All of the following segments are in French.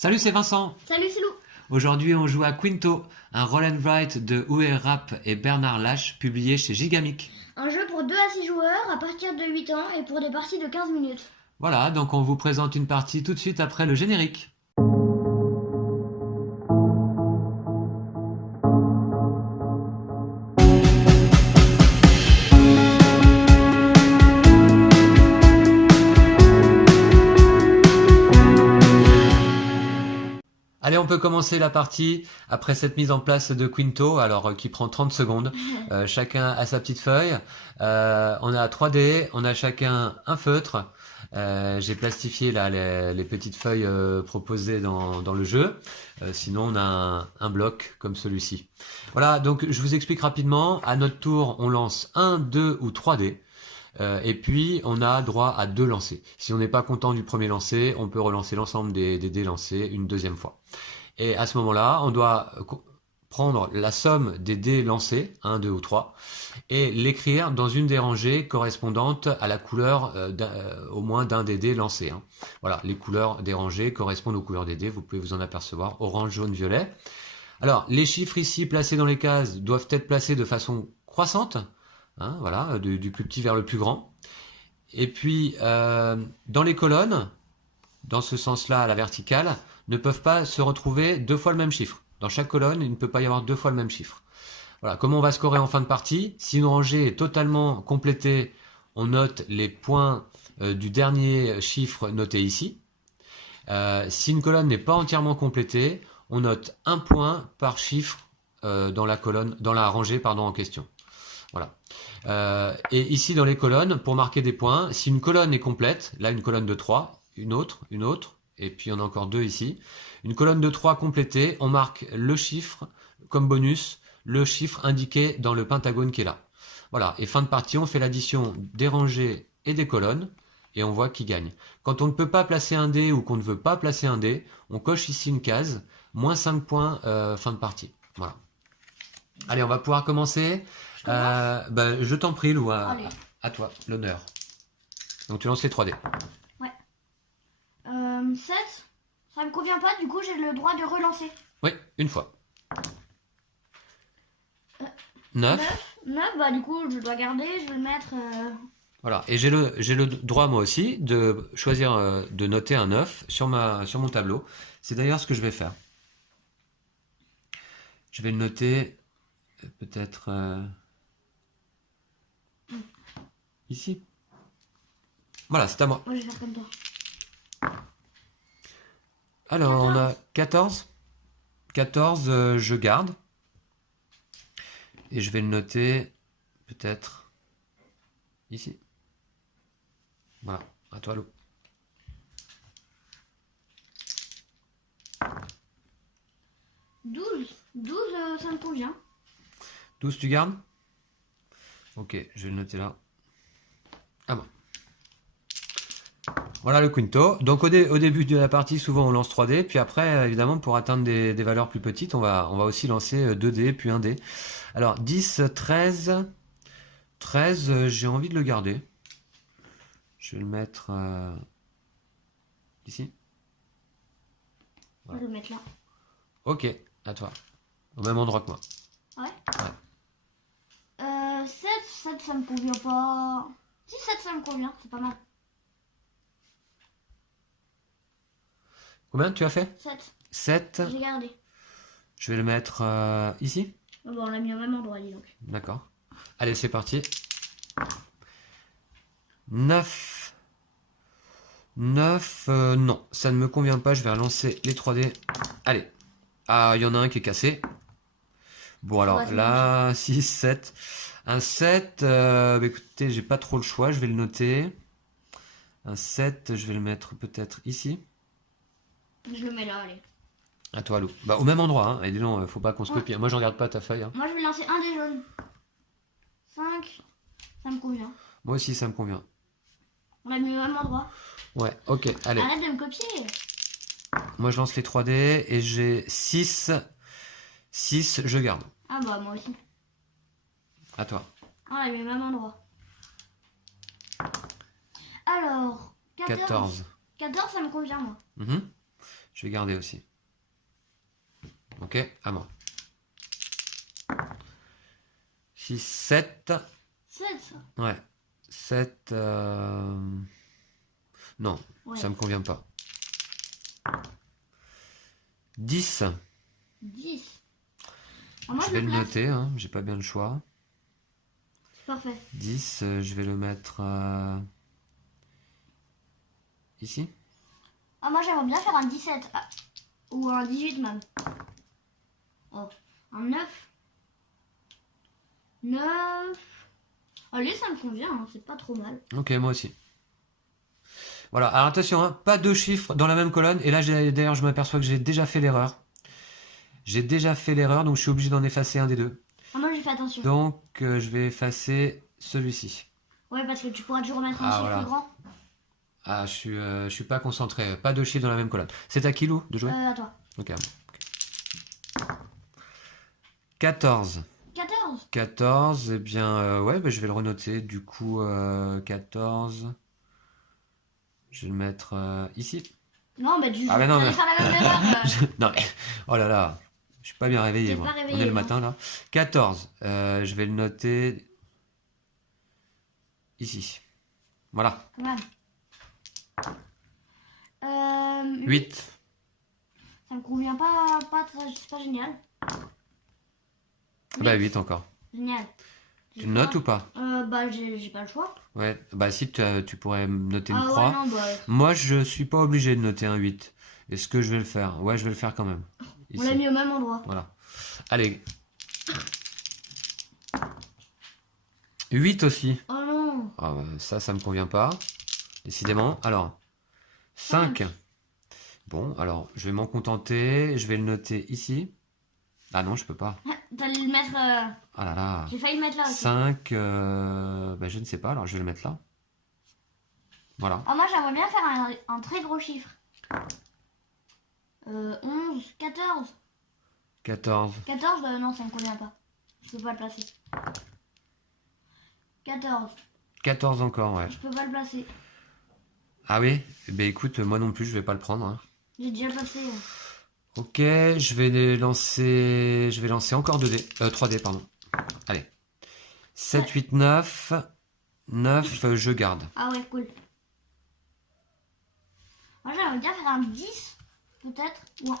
Salut, c'est Vincent. Salut, c'est Lou. Aujourd'hui, on joue à Quinto, un roll and write de Uwe Rapp et Bernard Lache, publié chez Gigamic. Un jeu pour 2 à 6 joueurs à partir de 8 ans et pour des parties de 15 minutes. Voilà, donc on vous présente une partie tout de suite après le générique. Allez, on peut commencer la partie après cette mise en place de Quinto, alors qui prend 30 secondes. Chacun a sa petite feuille. On a 3 dés, on a chacun un feutre. J'ai plastifié là les petites feuilles proposées dans le jeu. Sinon, on a un bloc comme celui-ci. Voilà, donc je vous explique rapidement. À notre tour, on lance 1, 2 ou 3 dés. Et puis, on a droit à 2 lancers. Si on n'est pas content du premier lancer, on peut relancer l'ensemble des dés lancés une deuxième fois. Et à ce moment-là, on doit prendre la somme des dés lancés, 1, 2 ou 3, et l'écrire dans une des rangées correspondantes à la couleur au moins d'un des dés lancés. Voilà, les couleurs des rangées correspondent aux couleurs des dés, vous pouvez vous en apercevoir, orange, jaune, violet. Alors, les chiffres ici placés dans les cases doivent être placés de façon croissante, voilà, du plus petit vers le plus grand. Et puis, dans les colonnes, dans ce sens-là, à la verticale, ne peuvent pas se retrouver 2 fois le même chiffre. Dans chaque colonne, il ne peut pas y avoir 2 fois le même chiffre. Voilà, comment on va scorer en fin de partie? Si une rangée est totalement complétée, on note les points du dernier chiffre noté ici. Si une colonne n'est pas entièrement complétée, on note 1 point par chiffre dans la rangée en question. Voilà. Et ici dans les colonnes, pour marquer des points, si une colonne est complète, là une colonne de 3, une autre, et puis il y en a encore 2 ici. Une colonne de 3 complétée, on marque le chiffre comme bonus, le chiffre indiqué dans le pentagone qui est là. Voilà, et fin de partie, on fait l'addition des rangées et des colonnes, et on voit qui gagne. Quand on ne peut pas placer un dé ou qu'on ne veut pas placer un dé, on coche ici une case, moins 5 points fin de partie. Voilà. Allez, on va pouvoir commencer. Je t'en prie, Lou, à toi, l'honneur. Donc tu lances les 3 dés. Ouais. 7, ça me convient pas, du coup j'ai le droit de relancer. Oui, une fois. 9. 9, bah du coup je dois garder, je vais le mettre... Voilà, et j'ai le droit moi aussi de choisir de noter un 9 sur mon tableau. C'est d'ailleurs ce que je vais faire. Je vais le noter peut-être ici. Voilà, c'est à moi. Moi je vais faire comme toi. Alors, on a 14. 14, je garde. Et je vais le noter peut-être ici. Voilà, à toi, Lou. 12, ça me convient. 12, tu gardes? Ok, je vais le noter là. Ah bon. Voilà le Quinto. Donc au début de la partie, souvent on lance 3 dés, puis après, évidemment, pour atteindre des valeurs plus petites, on va aussi lancer 2 dés, puis 1 dé. Alors 10, 13. 13, j'ai envie de le garder. Je vais le mettre ici. Voilà. Je vais le mettre là. Ok, à toi. Au même endroit que moi. Ouais. 7, ça me convient pas. Si 7, ça me convient, c'est pas mal. Combien tu as fait? 7. 7. J'ai gardé. Je vais le mettre ici. Bon, on l'a mis au même endroit, dis donc. D'accord. Allez, c'est parti. 9. 9, non, ça ne me convient pas. Je vais relancer les 3 dés. Allez. Ah, il y en a un qui est cassé. Bon, alors là, 6, 7. Un 7, écoutez, j'ai pas trop le choix. Je vais le noter. Un 7, je vais le mettre peut-être ici. Je le mets là, allez. À toi, Lou. Bah, au même endroit, Et dis donc, faut pas qu'on se copie. Moi, je regarde pas ta feuille. Moi, je vais lancer un des jaunes. 5, ça me convient. Moi aussi, ça me convient. On l'a mis au même endroit. Ouais, ok, allez. Arrête de me copier. Moi, je lance les 3 dés et j'ai 6. 6, je garde. Ah bah, moi aussi. À toi. On l'a mis au même endroit. Alors, 14. 14, ça me convient, moi. Je vais garder aussi. Ok, à moi. 6, 7. 7. Ouais. 7. Non, Ouais. ça me convient pas. 10. 10. Alors moi, Je je vais le le place. noter, hein, j'ai pas bien le choix. C'est parfait. 10, je vais le mettre ici. Ah, moi, j'aimerais bien faire un 17. Ah, ou un 18 même. Oh, un 9. 9. Allez, ça me convient, hein, c'est pas trop mal. Ok, moi aussi. Voilà, alors attention, hein, pas deux chiffres dans la même colonne. Et là, d'ailleurs, je m'aperçois que j'ai déjà fait l'erreur. J'ai déjà fait l'erreur, donc je suis obligé d'en effacer un des deux. Ah, moi, j'ai fait attention. Donc, je vais effacer celui-ci. Ouais, parce que tu pourras toujours mettre un Ah, chiffre voilà. plus grand. Ah, je suis pas concentré. Pas deux chiffres dans la même colonne. C'est à qui, Lou, de jouer? À toi. Ok. 14. 14. 14, eh bien, ouais, bah, je vais le renoter. Du coup, 14. Je vais le mettre ici. Non, mais Ah, mais non, j'allais mais... faire la même erreur. Non, mais... Oh là là. Je suis pas bien réveillé, T'es moi. pas réveillé, On est le non. matin, là. 14. Je vais le noter ici. Voilà. Quand même. 8. Ça me convient pas, c'est pas génial. Bah, 8 encore. Génial. Tu le notes ou pas? Bah, j'ai pas le choix. Ouais. Bah, si tu pourrais me noter une Ah croix. ouais, non, bah, Moi, je suis pas obligé de noter un 8. Est-ce que je vais le faire? Ouais, je vais le faire quand même. on l'a Ici. mis au même endroit. Voilà. Allez. 8 aussi. Oh non. Ah, ça me convient pas. Décidément. Alors, 5. Bon, alors, je vais m'en contenter. Je vais le noter ici. Ah non, je peux pas. T'allais le mettre. Ah là là. J'ai failli le mettre là aussi. 5. Bah, je ne sais pas, alors je vais le mettre là. Voilà. Ah, moi, j'aimerais bien faire un très gros chiffre. 11, 14. 14. 14, non, ça me convient pas. Je peux pas le placer. 14. 14 encore, ouais. Je peux pas le placer. Ah oui? Eh ben écoute, moi non plus, je vais pas le prendre, hein. J'ai déjà placé. Ok, je vais lancer encore 2 dés. 3 dés, pardon. Allez. 7, 8, 9. 9, je garde. Ah ouais, cool. Moi, j'aimerais bien faire un 10, peut-être. Ou un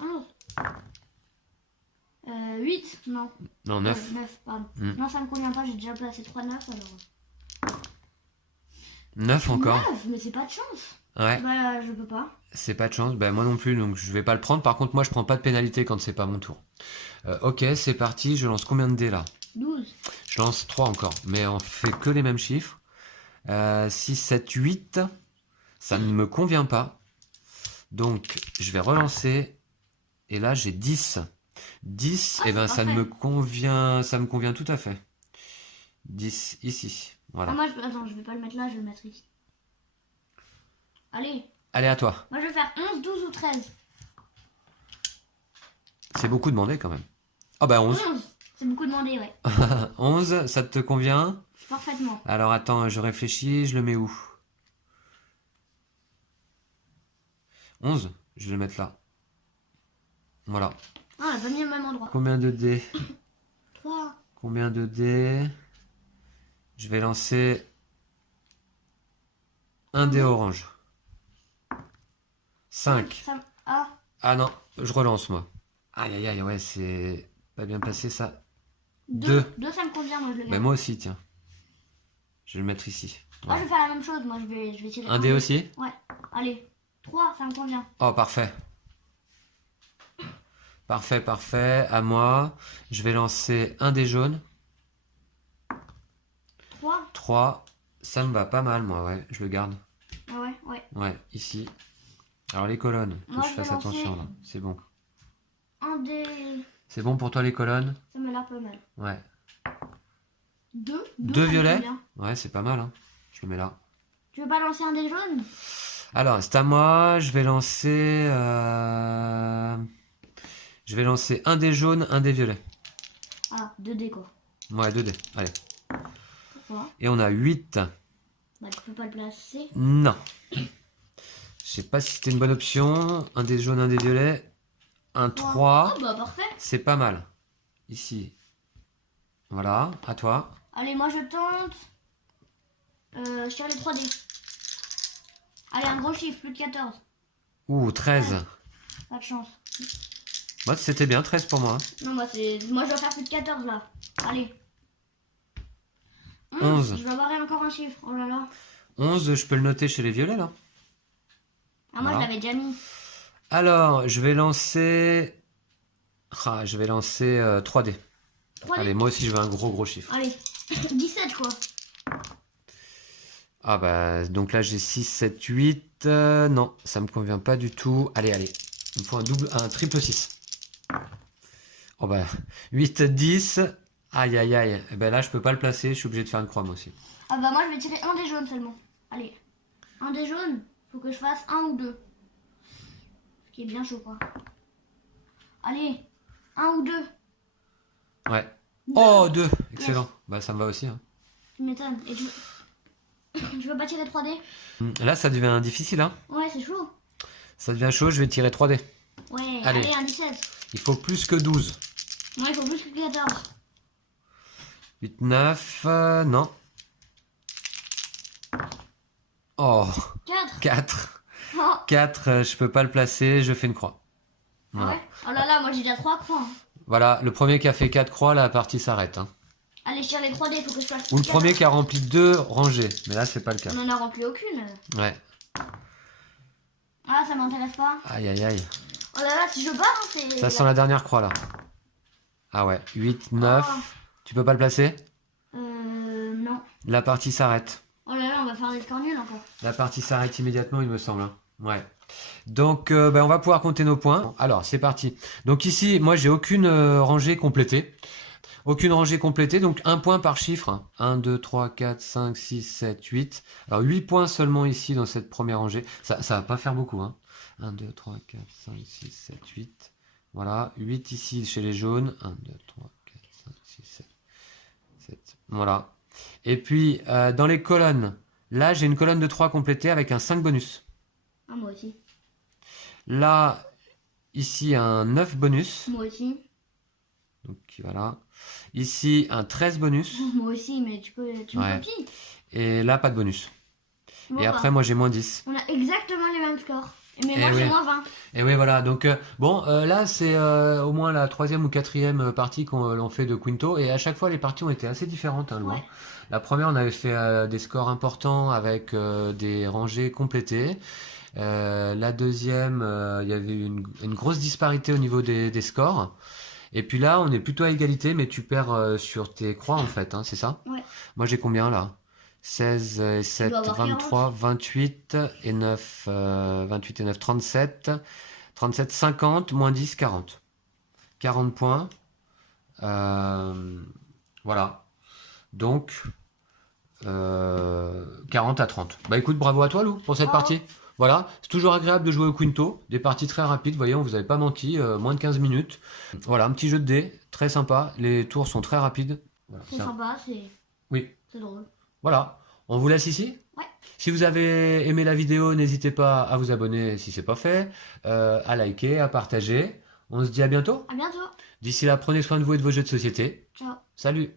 11. 8, non. Non, 9. 9, pardon. Hmm. Non, ça me convient pas, j'ai déjà placé 3 9 alors. 9 encore. 9, mais c'est pas de chance. Ouais, Bah, je peux pas. c'est pas de chance. Bah moi non plus, donc je vais pas le prendre. Par contre, moi je prends pas de pénalité quand c'est pas mon tour. Ok, c'est parti. Je lance combien de dés là? 12. Je lance 3 encore. Mais on fait que les mêmes chiffres. 6, 7, 8. Ça ne me convient pas. Donc, je vais relancer. Et là, j'ai 10. 10, Ah, et ben c'est ça me parfait. convient tout à fait. 10 ici. Voilà. Ah, moi, attends, je vais pas le mettre là, je vais le mettre ici. Allez, Allez, à toi. moi je vais faire 11, 12 ou 13. C'est beaucoup demandé quand même. Ah bah 11. 11, c'est beaucoup demandé, ouais. 11, ça te convient? Parfaitement. Alors attends, je réfléchis, je le mets où? 11, je vais le mettre là. Voilà. Ah, on l'a pas mis au même endroit. Combien de dés? 3. Combien de dés? Je vais lancer un dé orange. 5. Ah, Ah non, je relance moi. Aïe aïe aïe, ouais, c'est pas bien passé ça. 2. Deux. 2, ça me convient, moi je le Bah garde. moi aussi, tiens. Je vais le mettre ici. Moi Voilà. je vais faire la même chose, moi je vais tirer. Un dé aussi? Ouais, allez. 3, ça me convient. Oh, parfait. Parfait, parfait. À moi. Je vais lancer un dé jaune. 3. 3. Ça me va pas mal, moi, ouais. Je le garde. Ah ouais, ouais. Ouais, ici. Alors, les colonnes. Faut Moi, que je je vais fasse attention, lancer- là. C'est bon. Un dé. C'est bon pour toi, les colonnes? Ça me l'air pas mal. Ouais. 2. Deux violets? Ouais, c'est pas mal, hein. Je le mets là. Tu veux pas lancer un dé jaune? Alors, c'est à moi. Je vais lancer... Je vais lancer un dé jaune, un dé violet. Ah, 2 dés quoi. Ouais, 2 dés. Allez. Pourquoi? Et on a 8. Bah, tu peux pas le placer. Non. sais pas si c'était une bonne option. Un dé jaune, un dé violet. Un 3. Oh, bah parfait. C'est pas mal. Ici. Voilà, à toi. Allez, moi je tente. Je tire les 3 dés. Allez, un gros chiffre, plus de 14. Ouh, 13. Pas de chance. Moi, c'était bien, 13 pour moi. Non, moi je dois faire plus de 14 là. Allez. 11. Je dois barrer encore un chiffre. Oh là là. 11, je peux le noter chez les violets, là. Ah, moi Voilà. je l'avais déjà mis. Alors, je vais lancer... Ah, je vais lancer 3D. 3 Allez, dés. moi aussi, je veux un gros chiffre. Allez. 17 quoi. Ah bah, donc là, j'ai 6, 7, 8. Non, ça me convient pas du tout. Allez. Il me faut un triple 6. Oh bah, 8, 10. Aïe. Et ben là, je peux pas le placer. Je suis obligé de faire une croix, moi aussi. Ah bah moi je vais tirer un des jaunes seulement. Allez. Un des jaunes. Faut que je fasse un ou deux. Ce qui est bien chaud quoi. Allez. Un ou deux. Ouais. Oh, 2. Excellent. Yes. Bah, ça me va aussi. Hein. Tu m'étonnes. Et tu veux pas tirer 3 dés? Là, ça devient difficile. Hein. Ouais, c'est chaud. Ça devient chaud. Je vais tirer 3D. Ouais, Allez. allez, un 17. Il faut plus que 12. Ouais, il faut plus que 14. 8, 9. Non. Oh, 4. 4. Oh. 4, je peux pas le placer. Je fais une croix. Ah Voilà. ouais. Oh là là, moi j'ai déjà 3 croix. Hein. Voilà, le premier qui a fait 4 croix, la partie s'arrête. Hein. Allez, je tire les 3 dés, faut que je fasse. Ou le 14. premier qui a rempli 2 rangées. Mais là, c'est pas le cas. On en a rempli aucune. Ouais. Ah, ça m'intéresse pas. Aïe. Oh là là, si je barre, hein, c'est. Ça sent la dernière croix, là. Ah ouais, 8, 9. Oh. Tu peux pas le placer? Non. La partie s'arrête. Oh là là, on va faire des scores nuls encore. La partie s'arrête immédiatement, il me semble. Hein. Ouais. Donc, on va pouvoir compter nos points. Alors, c'est parti. Donc ici, moi, j'ai aucune rangée complétée. Aucune rangée complétée, donc un point par chiffre. 1, 2, 3, 4, 5, 6, 7, 8. Alors 8 points seulement ici dans cette première rangée. Ça va pas faire beaucoup. Hein. 1, 2, 3, 4, 5, 6, 7, 8. Voilà, 8 ici chez les jaunes. 1, 2, 3, 4, 5, 6, 7. 7. Voilà. Et puis, dans les colonnes, là, j'ai une colonne de 3 complétée avec un 5 bonus. Ah, moi aussi. Là, ici, un 9 bonus. Moi aussi. Donc, voilà. Ici, un 13 bonus. Moi aussi, mais tu Ouais. me copies. Et là, pas de bonus. Bon, Et bah, après, moi, j'ai moins 10. on a exactement les mêmes scores. Mais Eh moi, j'ai oui. moins 20. Et oui, voilà. Donc, là, c'est au moins la 3e ou 4e partie qu'on fait de Quinto. Et à chaque fois, les parties ont été assez différentes. Hein, loin. Ouais. La première, on avait fait des scores importants avec des rangées complétées. La deuxième, il y avait une grosse disparité au niveau des scores. Et puis là, on est plutôt à égalité, mais tu perds sur tes croix, en fait. Hein, c'est ça? Ouais. Moi, j'ai combien, là? 16 et 7, dois avoir 23, 28 et 9, 28 et 9, 37, 37, 50, moins 10, 40. 40 points. Voilà. Donc, 40 à 30. Bah écoute, bravo à toi, Lou, pour cette Bravo. partie. Voilà, c'est toujours agréable de jouer au Quinto. Des parties très rapides, voyez, on vous avait pas menti, moins de 15 minutes. Voilà, un petit jeu de dés, très sympa. Les tours sont très rapides. Voilà, C'est ça- sympa, c'est Oui. drôle. Voilà, on vous laisse ici. Ouais. Si vous avez aimé la vidéo, n'hésitez pas à vous abonner si c'est pas fait, à liker, à partager. On se dit à bientôt. À bientôt. D'ici là, prenez soin de vous et de vos jeux de société. Ciao. Salut!